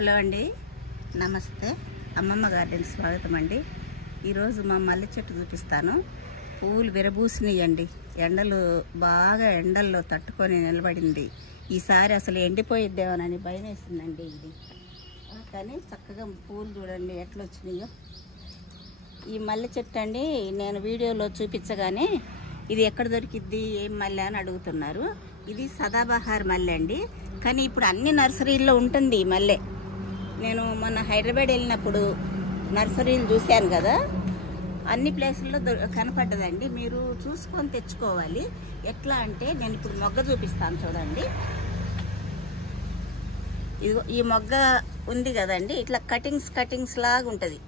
Hello అండి, నమస్తే. అమ్మమ్మ గార్డెన్ స్వాగతం అండి. ఈరోజు మా మల్లె చెట్టు చూపిస్తాను. పువ్వులు విరబూసినాయండి. ఎండల్లో తట్టుకొని నిలబడింది. ఈసారి అసలు ఎండిపోయిద్దేమోనని భయం వేసిందండి ఇది. కానీ చక్కగా పువ్వులు చూడండి ఎట్లా వచ్చినాయో. ఈ మల్లె చెట్టు అండి నేను వీడియోలో చూపించగానే ఇది ఎక్కడ దొరికిద్ది, ఏం మల్లె అని అడుగుతున్నారు. ఇది సదాబహార్ మల్లె అండి. కానీ ఇప్పుడు అన్ని నర్సరీల్లో ఉంటుంది ఈ మల్లె. నేను మొన్న హైదరాబాద్ వెళ్ళినప్పుడు నర్సరీలు చూశాను కదా, అన్ని ప్లేసుల్లో కనపడ్డదండి. మీరు చూసుకొని తెచ్చుకోవాలి. ఎట్లా అంటే నేను ఇప్పుడు మొగ్గ చూపిస్తాను చూడండి. ఇదిగో ఈ మొగ్గ ఉంది కదండి, ఇట్లా కటింగ్స్ లాగా ఉంటుంది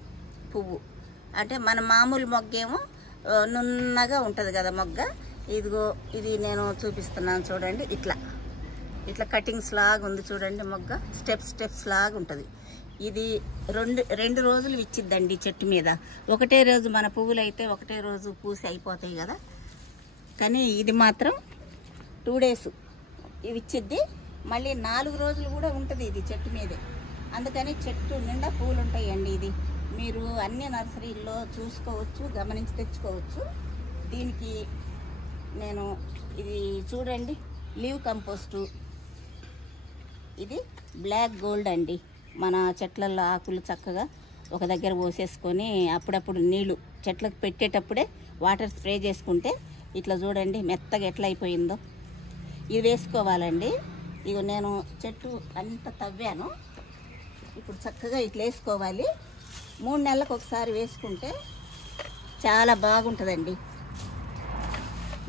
పువ్వు. అంటే మన మామూలు మొగ్గేమో నున్నగా ఉంటుంది కదా మొగ్గ. ఇదిగో ఇది నేను చూపిస్తున్నాను చూడండి. ఇట్లా కటింగ్స్ లాగా ఉంది చూడండి మొగ్గ. స్టెప్స్ లాగా ఉంటుంది. ఇది రెండు రోజులు ఇచ్చిద్దండి చెట్టు మీద. ఒకటే రోజు మన పువ్వులు అయితే ఒకటే రోజు పూసి అయిపోతాయి కదా, కానీ ఇది మాత్రం 2 days ఇవి ఇచ్చిద్ది. మళ్ళీ 4 రోజులు కూడా ఉంటుంది ఇది చెట్టు మీదే. అందుకని చెట్టు నిండా పువ్వులు ఉంటాయండి. ఇది మీరు అన్ని నర్సరీల్లో చూసుకోవచ్చు, గమనించి తెచ్చుకోవచ్చు. దీనికి నేను ఇది చూడండి, లీవ్ కంపోస్టు. ఇది బ్లాక్ గోల్డ్ అండి. మన చెట్లలో ఆకులు చక్కగా ఒక దగ్గర పోసేసుకొని అప్పుడప్పుడు నీళ్లు చెట్లకు పెట్టేటప్పుడే వాటర్ స్ప్రే చేసుకుంటే ఇట్లా చూడండి మెత్తగా ఎట్లా అయిపోయిందో. ఇది వేసుకోవాలండి. ఇక నేను చెట్టు అంత తవ్వాను. ఇప్పుడు చక్కగా ఇట్లా వేసుకోవాలి. 3 నెలలకు ఒకసారి వేసుకుంటే చాలా బాగుంటుందండి.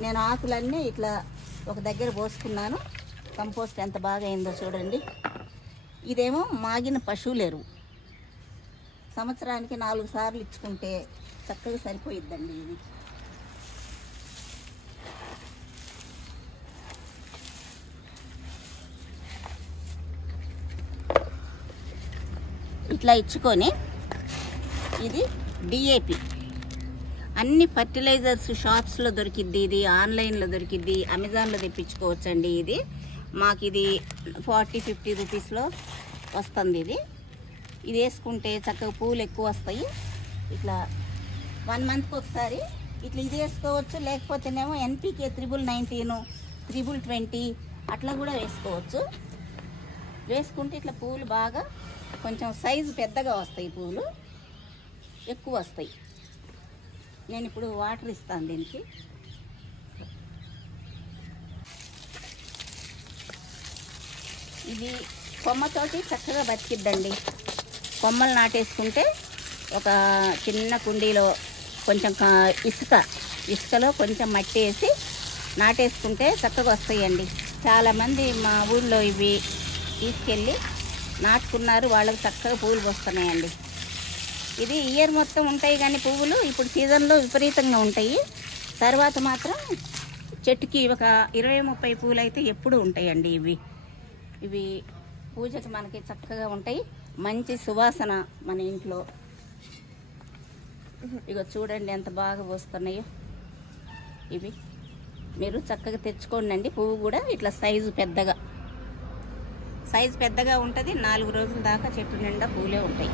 నేను ఆకులన్నీ ఇట్లా ఒక దగ్గర పోసుకున్నాను. కంపోస్ట్ ఎంత బాగా అయిందో చూడండి. ఇదేమో మాగిన పశువుల ఎరువు. సంవత్సరానికి 4 సార్లు ఇచ్చుకుంటే చక్కగా సరిపోయిద్దండి ఇది. ఇట్లా ఇచ్చుకొని ఇది డిఏపి. అన్ని ఫర్టిలైజర్స్ షాప్స్లో దొరికిద్ది. ఇది ఆన్లైన్లో దొరికిద్ది, అమెజాన్లో తెప్పించుకోవచ్చండి. ఇది మాకు ఇది 40-50 రూపీస్లో వస్తుంది. ఇది వేసుకుంటే చక్కగా పూలు ఎక్కువ వస్తాయి. ఇట్లా 1 monthకి ఒకసారి ఇట్లా ఇది వేసుకోవచ్చు. లేకపోతేనేమో NPK 319, 320 అట్లా కూడా వేసుకోవచ్చు. వేసుకుంటే ఇట్లా పూలు బాగా కొంచెం సైజు పెద్దగా వస్తాయి, పూలు ఎక్కువ వస్తాయి. నేను ఇప్పుడు వాటర్ ఇస్తాను దీనికి. ఇది కొమ్మతోటి చక్కగా బతికిద్దండి. కొమ్మలు నాటేసుకుంటే ఒక చిన్న కుండీలో కొంచెం ఇసుకలో కొంచెం మట్టి వేసి నాటేసుకుంటే చక్కగా వస్తాయండి. చాలామంది మా ఊళ్ళో ఇవి తీసుకెళ్ళి నాటుకున్నారు. వాళ్ళకి చక్కగా పువ్వులు వస్తున్నాయండి. ఇది ఇయర్ మొత్తం ఉంటాయి కానీ పువ్వులు ఇప్పుడు సీజన్లో విపరీతంగా ఉంటాయి. తర్వాత మాత్రం చెట్టుకి ఒక 20-30 పువ్వులు అయితే ఎప్పుడు ఉంటాయండి. ఇవి పూజకి మనకి చక్కగా ఉంటాయి. మంచి సువాసన మన ఇంట్లో. ఇక చూడండి ఎంత బాగా వస్తున్నాయో. ఇవి మీరు చక్కగా తెచ్చుకోండి. పువ్వు కూడా ఇట్లా సైజు పెద్దగా ఉంటుంది. 4 రోజుల దాకా చెట్టు నిండా పూలే ఉంటాయి.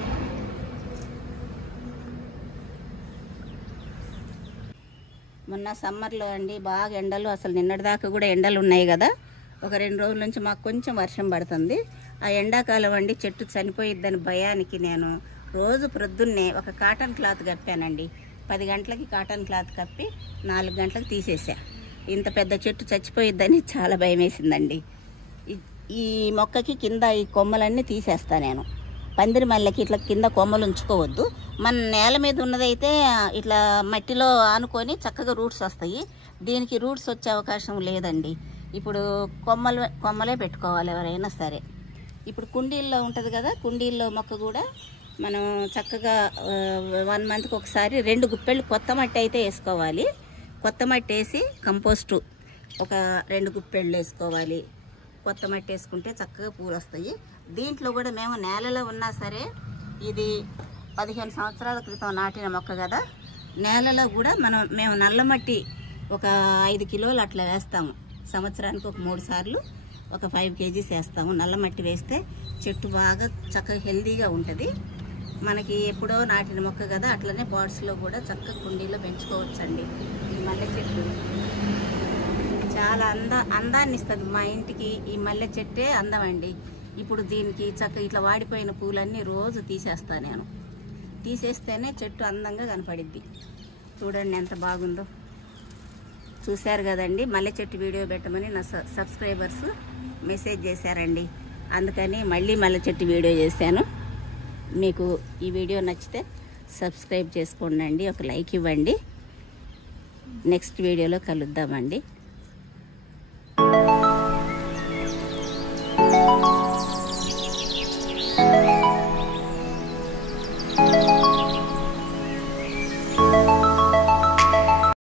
మొన్న సమ్మర్లో అండి బాగా ఎండలు, అసలు నిన్నటిదాకా కూడా ఎండలు ఉన్నాయి కదా. ఒక 2 రోజుల నుంచి మాకు కొంచెం వర్షం పడుతుంది. ఆ ఎండాకాలం అండి చెట్టు చనిపోయిద్దని భయానికి నేను రోజు ప్రొద్దున్నే ఒక కాటన్ క్లాత్ కప్పానండి. 10 గంటలకి కాటన్ క్లాత్ కప్పి 4 గంటలకు తీసేసా. ఇంత పెద్ద చెట్టు చచ్చిపోయిద్దని చాలా భయం వేసిందండి. ఈ మొక్కకి కింద ఈ కొమ్మలన్నీ తీసేస్తా నేను. పందిరి మల్లెకి ఇట్లా కింద కొమ్మలు ఉంచుకోవద్దు. మన నేల మీద ఉన్నదైతే ఇట్లా మట్టిలో ఆనుకొని చక్కగా రూట్స్ వస్తాయి. దీనికి రూట్స్ వచ్చే అవకాశం లేదండి. ఇప్పుడు కొమ్మలే పెట్టుకోవాలి ఎవరైనా సరే. ఇప్పుడు కుండీల్లో ఉంటుంది కదా, కుండీల్లో మొక్క కూడా మనం చక్కగా 1 monthకి ఒకసారి 2 గుప్పెళ్ళు కొత్త మట్టి అయితే వేసుకోవాలి. కొత్త మట్టి వేసి కంపోస్టు ఒక 2 గుప్పెళ్ళు వేసుకోవాలి. కొత్త మట్టి వేసుకుంటే చక్కగా పూలు వస్తాయి. దీంట్లో కూడా మేము నేలలో ఉన్నా సరే, ఇది 15 సంవత్సరాల క్రితం నాటిన మొక్క కదా, నేలలో కూడా మేము నల్ల మట్టి ఒక 5 కిలోలు అట్లా వేస్తాము. సంవత్సరానికి ఒక 3 సార్లు ఒక 5 kgs వేస్తాము. నల్ల మట్టి వేస్తే చెట్టు బాగా చక్కగా హెల్దీగా ఉంటుంది. మనకి ఎప్పుడో నాటిన మొక్క కదా, అట్లనే పాట్స్లో కూడా చక్కగా కుండీలో పెంచుకోవచ్చండి. ఈ మల్లె చెట్టు చాలా అందాన్ని ఇస్తుంది మా ఇంటికి. ఈ మల్లె చెట్టే అందం అండి. ఇప్పుడు దీనికి చక్కగా ఇట్లా వాడిపోయిన పూలన్నీ రోజు తీసేస్తాను నేను. తీసేస్తేనే చెట్టు అందంగా కనపడిద్ది. చూడండి ఎంత బాగుందో. చూశారు కదండి, మల్లె చెట్టు వీడియో పెట్టమని నా సబ్స్క్రైబర్స్ మెసేజ్ చేశారండి. అందుకని మళ్ళీ మల్లె చెట్టు వీడియో చేశాను. మీకు ఈ వీడియో నచ్చితే సబ్స్క్రైబ్ చేసుకోండి, ఒక లైక్ ఇవ్వండి. నెక్స్ట్ వీడియోలో కలుద్దామండి.